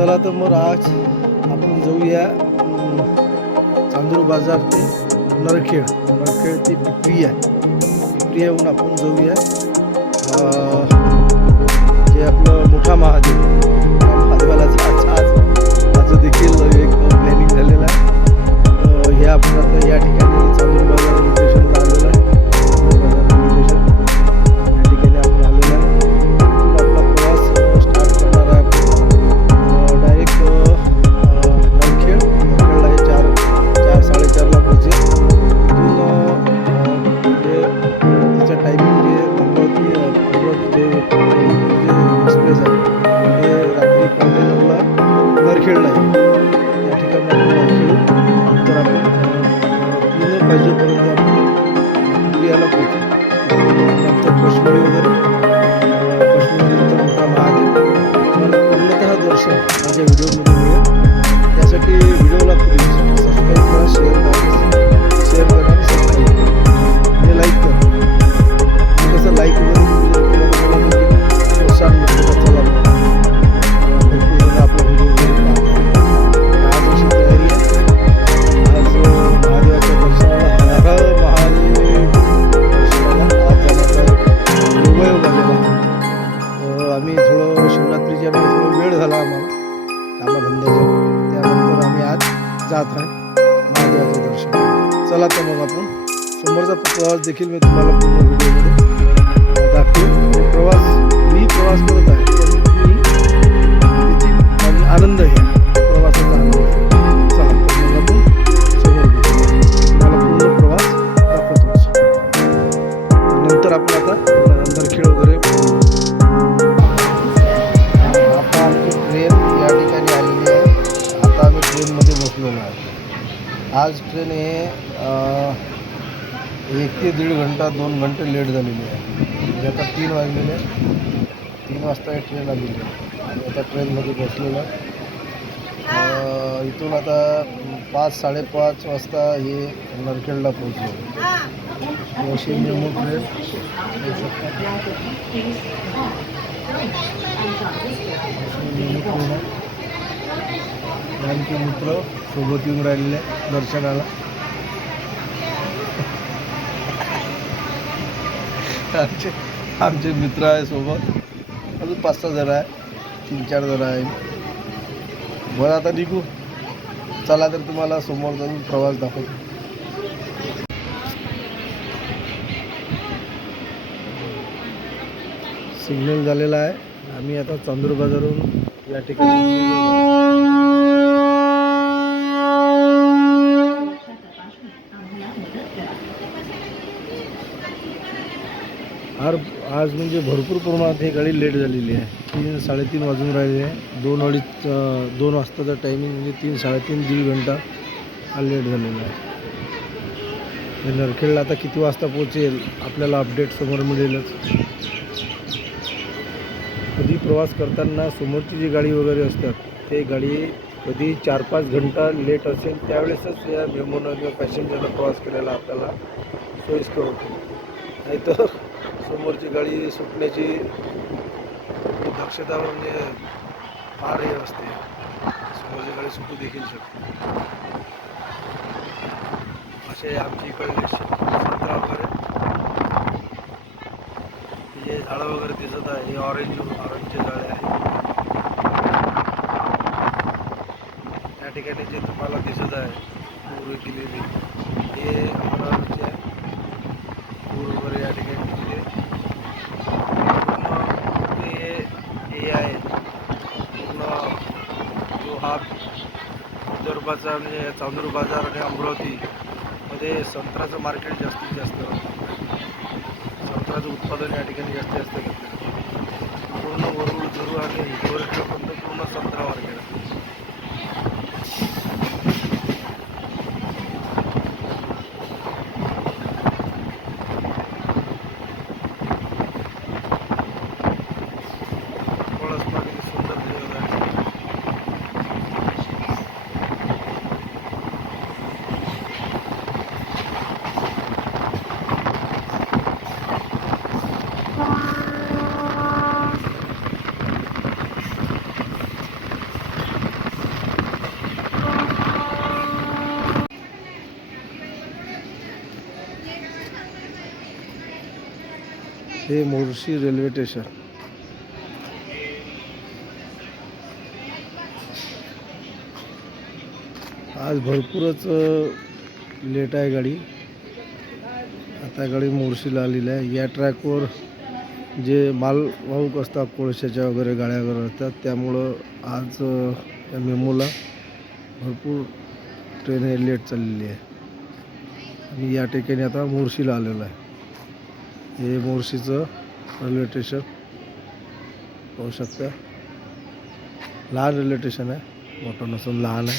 चला तर मग आज आपण जाऊया चांदूर बाजार ते नरखेड ते पिपरियाहून आपण जाऊया जे आपलं मोठा महादेवाला आज देखील एक प्लॅनिंग झालेलं आहे. हे आपण आता या ठिकाणी चांदूर बाजार लोकेशनला आलेलं आहे. माझ्या व्हिडिओमध्ये मिळेल. त्यासाठी व्हिडिओला सबस्क्राईब करा, शेअर करा आणि सबस्क्राईब करा आणि लाईक करा. कसं लाईक वगैरे प्रोत्साहन मिळतं. चला भरपूर जण आपला व्हिडिओ वगैरे पाहतात. आज अशी तयारी आहे. आज महादेवाच्या दर्शनाला हर महादेव दर्शनाला आज जाण्याचा योग आलेला. आम्ही थोडं शिवरात्रीच्या वेळेस थोडं वेळ झाला आम्हाला कामाधंद्याच्या. त्यानंतर आम्ही आज जात आहे महादेवाचं दर्शन. चला तर मग आपण समोरचा प्रवास देखील मी तुम्हाला पूर्ण व्हिडिओमध्ये दाखवेन. मी प्रवास करत आहे पण त्याची आनंद घ्या, प्रवासाचा आनंद. चला तर मग आपण समोर तुम्हाला पूर्ण प्रवास दाखवतो. नंतर आपण आता नरखेड वगैरे ट्रेन या ठिकाणी आलेली आहे. आता आम्ही ट्रेनमध्ये बसलेलो आहे. आज ट्रेन हे 1 ते 1.5 घंटा 2 घंटे लेट झालेली आहे. म्हणजे आता 3 वाजलेले, 3 वाजता ही ट्रेन आलेली आहे. आणि आता ट्रेनमध्ये बसलेलो आहे. इथून आता 5-5:30 वाजता हे नरखेडला पोहोचलो. अशी मेमो ट्रेन आमचे मित्र सोबत येऊन राहिलेले दर्शनाला. आमचे मित्र आहे सोबत. अजून 5-6 जण आहे, 3-4 जण आहे. बरं आता निघू. चला तर तुम्हाला समोर जाऊन प्रवास दाखवतो. सिग्नल झालेला आहे. आम्ही आता चांदूर बाजारहून या ठिकाणी आज म्हणजे भरपूर प्रमाणात ही गाडी लेट झालेली आहे. 3-3:30 वाजून राहिले आहे. 2 वाजताचा टायमिंग म्हणजे 3-3:30 1.5 घंटा हा लेट झालेला आहे. नरखेडला आता किती वाजता पोहोचेल आपल्याला अपडेट समोर मिळेलच. कधी प्रवास करताना समोरची जी गाडी वगैरे असतात ते गाडी कधी 4-5 घंटा लेट असेल त्यावेळेसच या मेमोनं किंवा पॅसेंजरनं प्रवास केलेला आपल्याला सोयीस्कर होतो. नाहीतर समोरची गाडी सुटण्याची दक्षता म्हणजे फार हे असते. समोरची गाडी सुटू देखील शकते. असे आमची इकडे संत्रा वगैरे हे झाडं वगैरे दिसत आहे. हे ऑरेंजचे झाडे आहे. या ठिकाणी जे तुम्हाला दिसत आहे पूर गेलेली हे अमरावतीचे आहे. पूर वगैरे या ठिकाणी हे आहे पूर्ण जो हा विदर्भाचा म्हणजे चांदूर बाजार आणि अमरावतीमध्ये संत्र्याचं मार्केट जास्तीत जास्त संत्र्याचं उत्पादन या ठिकाणी जास्त घेतलं. पूर्ण वरुड जरूर आणि हिरवळीपर्यंत पूर्ण संत्रा मार्केट आहे. हे मोर्शी रेल्वे स्टेशन. आज भरपूरच लेट आहे गाडी. आता गाडी मोर्शीला आलेली आहे. या ट्रॅकवर जे माल वाहूक असतात, कोळशाच्या वगैरे गाड्या वगैरे असतात, त्यामुळं आज या मेमोला भरपूर ट्रेन हे लेट चाललेली आहे. आणि या ठिकाणी आता मोर्शीला आलेलं आहे. हे मोर्शीचं रेल्वे स्टेशन पाहू शकता. लहान रेल्वे स्टेशन आहे, मोठं नसून लहान आहे.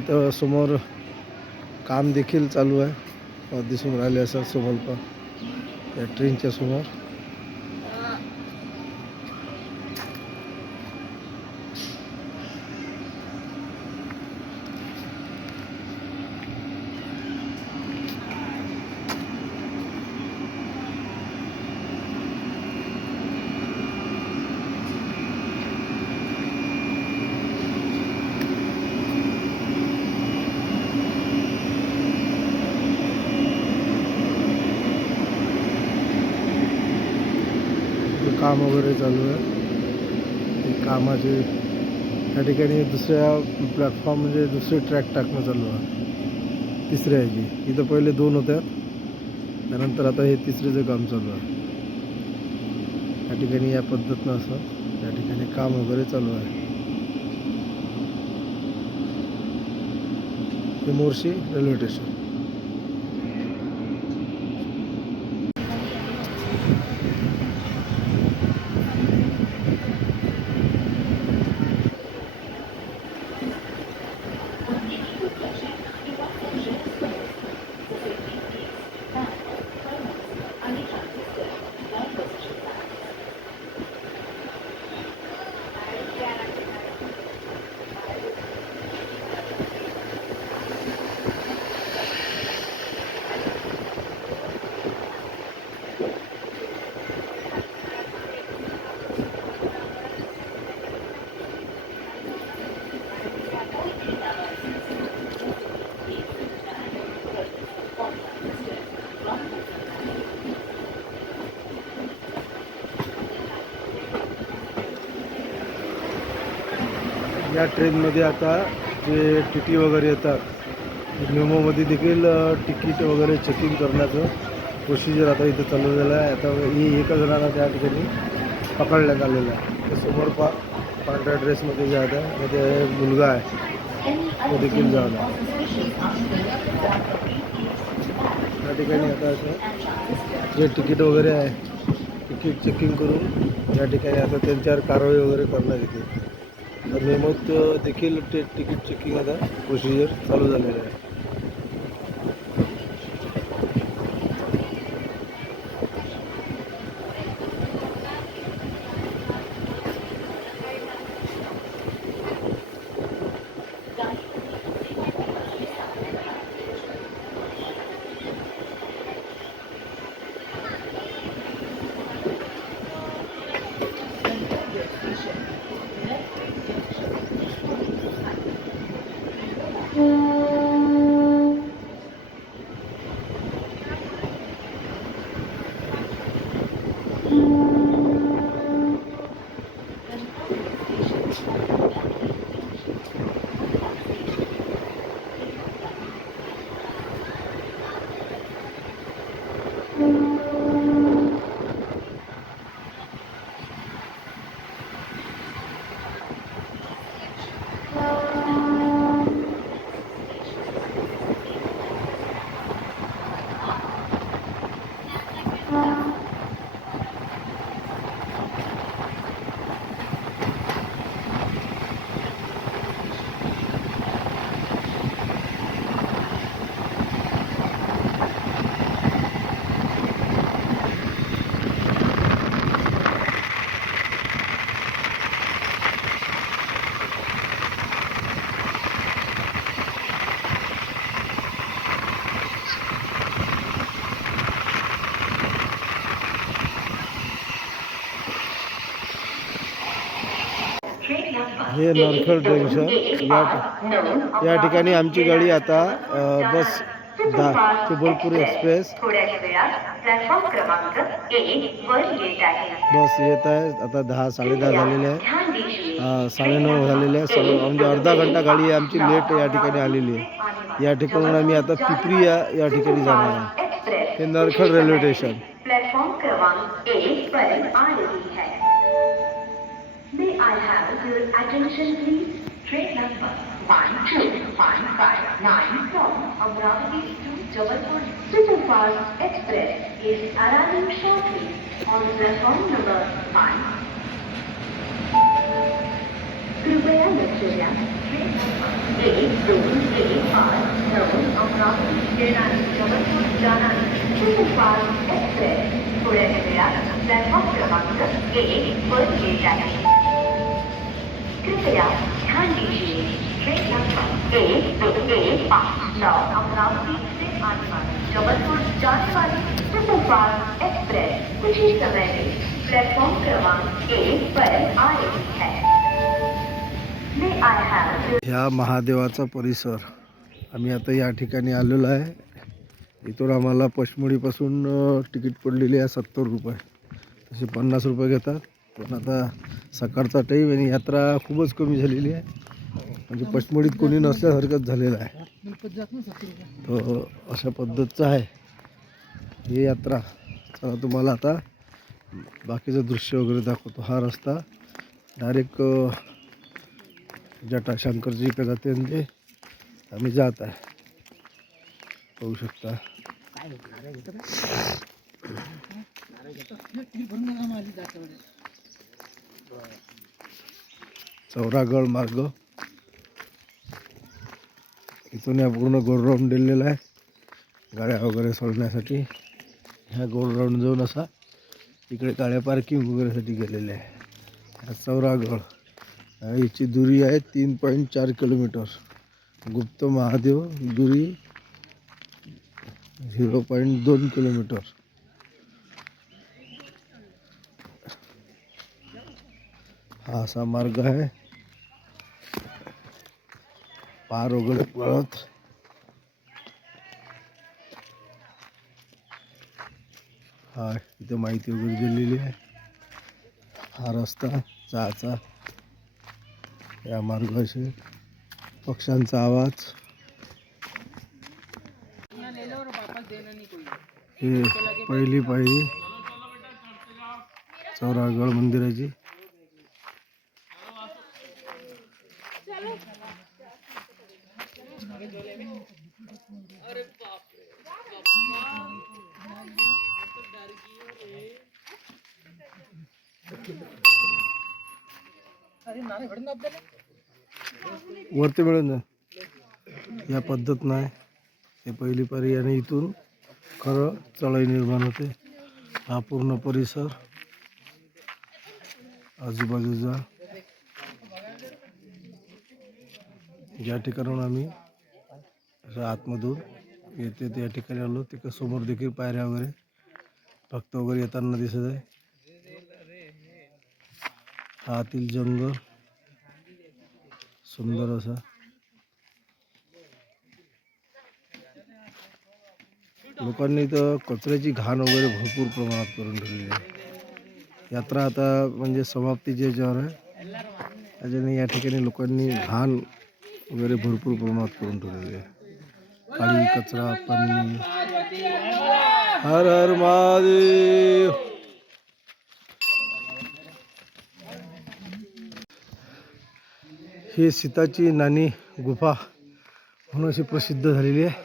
इथं समोर काम देखील चालू आहे, दिसून राहिले असं समोर पण या ट्रेनच्या समोर. काम वगैरे चालू आहे. कामाचे या ठिकाणी दुसऱ्या प्लॅटफॉर्म म्हणजे दुसरे ट्रॅक टाकणं चालू आहे. तिसऱ्या आहे की इथं पहिले 2 होत्या, त्यानंतर आता हे तिसरीचं काम चालू आहे. या ठिकाणी या पद्धतीनं असं या ठिकाणी काम वगैरे चालू आहे. हे मोर्शी रेल्वे स्टेशन. या ट्रेनमध्ये आता जे टी टी वगैरे येतात, मेमोमध्ये देखील तिकीट वगैरे चेकिंग करण्याचं प्रोसिजर आता इथं चालू झालं आहे. आता ही एका जणांना त्या ठिकाणी पकडण्यात आलेलं आहे. तर समोर पांढऱ्या ड्रेसमध्ये जे आहे मध्ये मुलगा आहे, तो देखील जात आहे. त्या ठिकाणी आता असं जे तिकीट वगैरे आहे, तिकीट चेकिंग करून या ठिकाणी आता त्यांच्यावर कारवाई वगैरे करण्यात येते. तर मेमोत देखील तिकीट चेकिंग आता प्रोसिजर चालू झालेलं आहे. हे नरखड जंक्शन. या ठिकाणी आमची गाडी आता बस जबलपूर एक्सप्रेस थोड्याच वेळात प्लॅटफॉर्म क्रमांक 1 वर येत आहे. बस येत आहे. आता 10 10:30 झालेले आहे. ध्यान दीजिए 9:30 झालेले आहे. म्हणजे अर्धा घंटा गाडी आमची लेट या ठिकाणी आलेली आहे. या ठिकाणून आम्ही आता पिपरी या ठिकाणी जाणार आहे. हे नरखड रेल्वे स्टेशन. प्लेटफॉर्म क्रमांक 1 पर आ रही है. May I have your attention please? Train number 12159 from Amravati to Jabalpur Superfast Express is arriving shortly on platform number 5. कृपया लक्ष द्या. ट्रेन नंबर 1215 अमरावती येणारी जबलपूर जाणारी सुपरफास्ट एक्सप्रेस थोड्या वेळात प्लॅटफॉर्म क्रमांक 1 वर येत आहे. कृपया ध्यान दीजिए. ट्रेन नंबर 1215 अमरावती से आने वाली जबलपुर जाने वाली सुपरफास्ट एक्सप्रेस कुछ ही समय में प्लेटफॉर्म क्रमांक 1 पर आ रही है. ह्या महादेवाचा परिसर आम्ही आता या ठिकाणी आलेलो आहे. इथून आम्हाला पचमढीपासून तिकीट पडलेली आहे 70 रुपये. तसे 50 रुपये घेतात. पण आता सकाळचा टाईम आणि यात्रा खूपच कमी झालेली आहे. म्हणजे पचमढीत कोणी नसल्यासारखंच झालेलं आहे. तर अशा पद्धतीचं आहे ही यात्रा. चला तुम्हाला आता बाकीचं दृश्य वगैरे दाखवतो. हा रस्ता डायरेक्ट जटाशंकरजी इकडे जाते म्हणजे आम्ही जात आहे. पाहू शकता. चौरागड मार्ग इथून या पूर्ण गोल राऊंड दिलेला आहे गाड्या वगैरे सोडण्यासाठी. ह्या गोल राऊंड जाऊन असा इकडे गाड्या पार्किंग वगैरेसाठी गेलेले आहे. हा चौरागड. याची दुरी आहे 3.4 किलोमीटर. गुप्त महादेव दुरी 0.2 किलोमीटर. हा असा मार्ग आहे. पार वगैरे पळत हा इथे माहिती वगैरे दिलेली आहे. हा रस्ता जायचा या मार्गाशी. पक्ष्यांचा आवाज. हे पहिली पायरी चौरागड मंदिराची. वरती मिळून जा या पद्धत नाही. हे पहिली पायरी आणि इथून खरं चढाई निर्माण होते. हा पूर्ण परिसर आजूबाजूचा ज्या ठिकाणाहून आम्ही आतमधून येते त्या ठिकाणी आलो. तिकडे समोर देखील पायऱ्या वगैरे भक्त वगैरे येताना दिसत आहे. हा आतील जंगल सुंदर असा. लोकांनी इथं कचऱ्याची घाण वगैरे भरपूर प्रमाणात करून ठेवलेली आहे. यात्रा आता म्हणजे समाप्तीच्या याच्यावर आहे. त्याच्याने या ठिकाणी लोकांनी घाण वगैरे भरपूर प्रमाणात करून ठेवलेली आहे. पाणी कचरा पाणी. हर हर महादेव. ही सीताची नानी गुफा म्हणून अशी प्रसिद्ध झालेली आहे.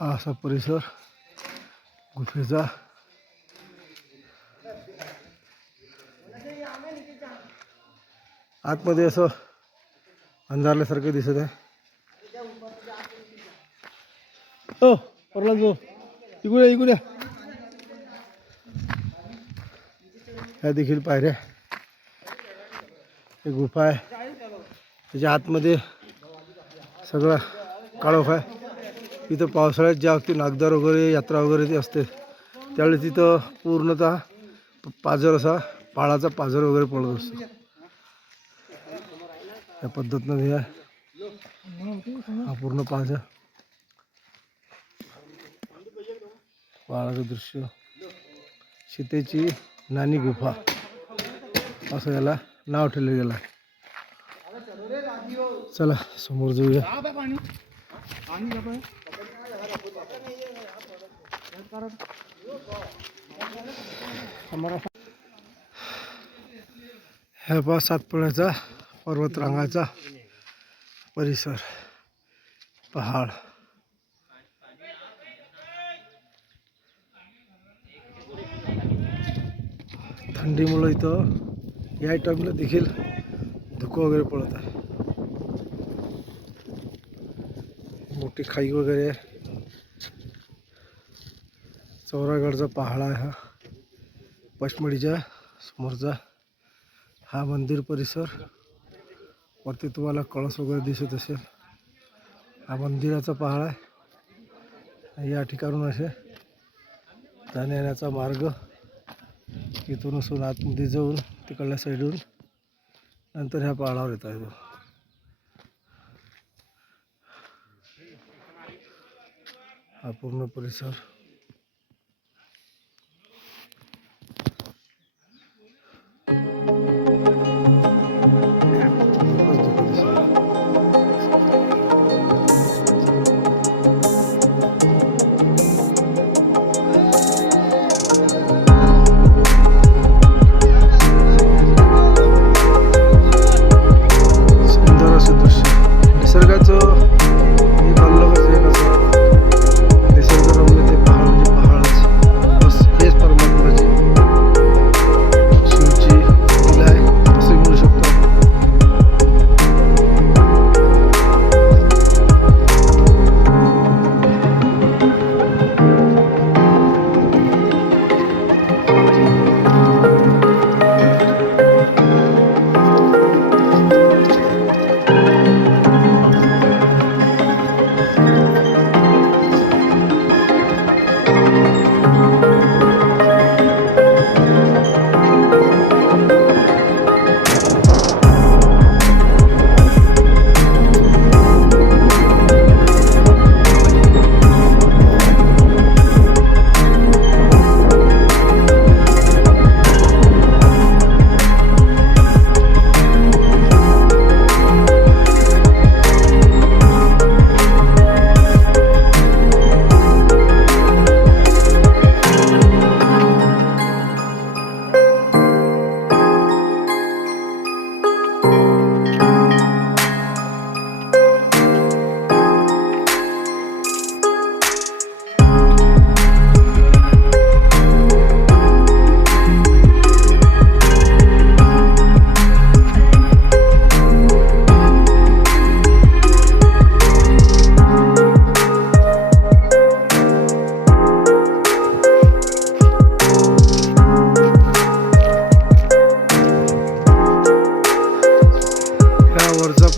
हा असा परिसर गुफेचा. आतमध्ये असं अंधारल्यासारखं दिसत आहे. हो प्रल्हाद भाऊ इकडे इकडे. ह्या देखील पायऱ्या. एक गुफा आहे. त्याच्या आतमध्ये सगळं काळोख आहे. इथं पावसाळ्यात ज्या वक्ती नागदार वगैरे यात्रा वगैरे ते असते त्यावेळेस तिथं पूर्णतः पाझर असा पाळाचा पाझर वगैरे पडत असतो. त्या पद्धतीनं हे हा पूर्ण पाहजा पहाडाचं दृश्य सीतेची नानी गुफा असं याला नाव ठेवलं गेलं आहे. चला समोर जाऊया. ह्या पहा सातपुड्याचा पर्वतरांगाचा परिसर पहाड. थंडीमुळे इथं या टाइमला देखील धुकं वगैरे पडत आहे. मोठी खाई वगैरे आहे. चौरागडचा पहाड आहे हा. पचमढीच्या समोरचा हा मंदिर परिसर. वरती तुम्हाला कळस वगैरे दिसत असेल. हा मंदिराचा पहाड आहे. या ठिकाणून असे जाण्या येण्याचा मार्ग. इथून असून आतमध्ये जाऊन तिकडल्या साईडून नंतर ह्या पहाडावर येता येतो. हा पूर्ण परिसर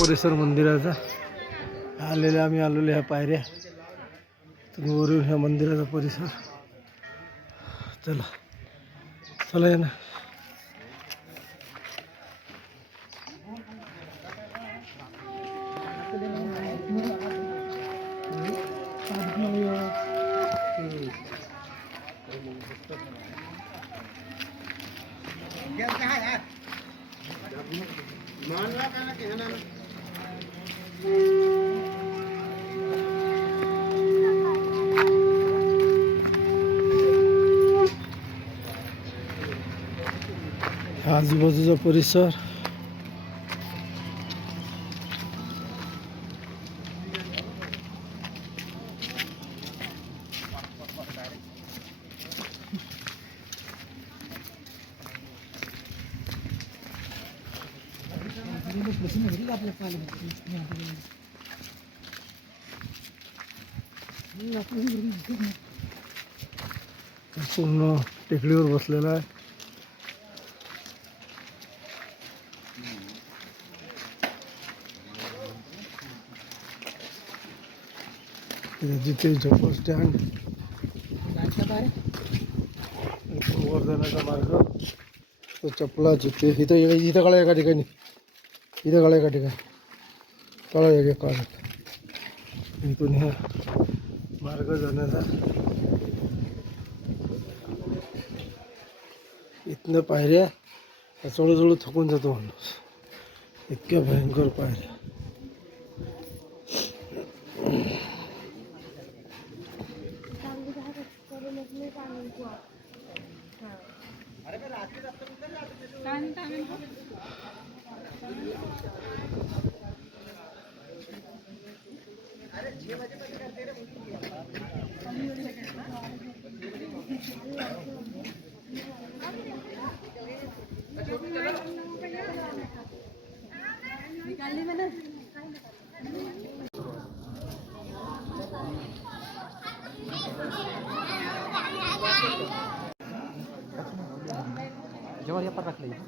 परिसर मंदिराचा आलेल्या आम्ही आलेलो ह्या पायऱ्या तुम्ही वरून ह्या मंदिराचा परिसर. चला चला या ना. आजूबाजूचा परिसर पूर्ण टेकडीवर बसलेला आहे. जिथे झोपड स्टँड वर जाण्याचा मार्ग तो चपला जिथे इथं काढा एका ठिकाणी इथं काढा एका ठिकाणी कळा इथून ह्या मार्ग जाण्याचा इथनं पायऱ्या चढू थकून जातो माणूस, इतक्या भयंकर पायऱ्या.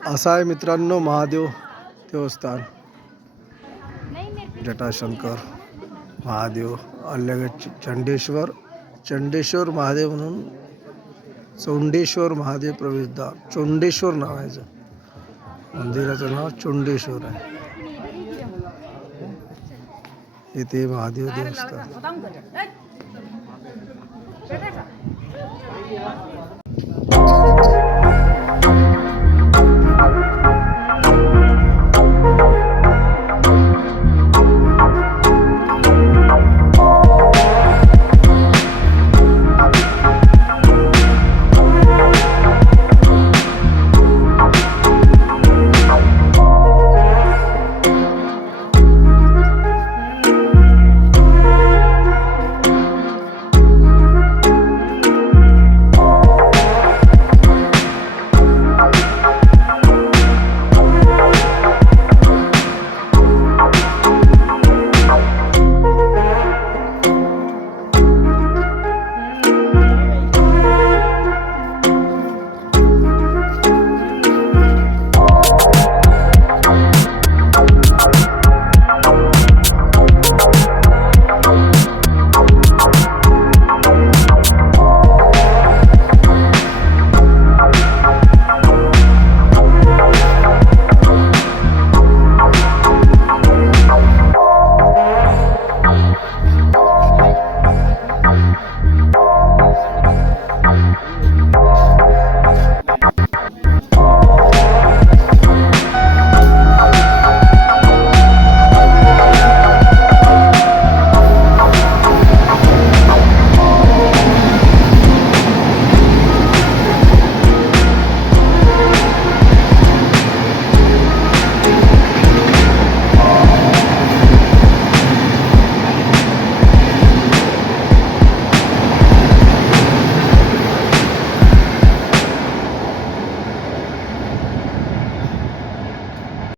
असं आहे मित्रांनो महादेव देवस्थान, जटाशंकर महादेव, अल्लगड चंडेश्वर महादेव म्हणून चौंडेश्वर महादेव प्रवेशद्वार. चोंडेश्वर नाव आहे मंदिराचं नाव, चोंडेश्वर आहे. इथे महादेव देवस्थान.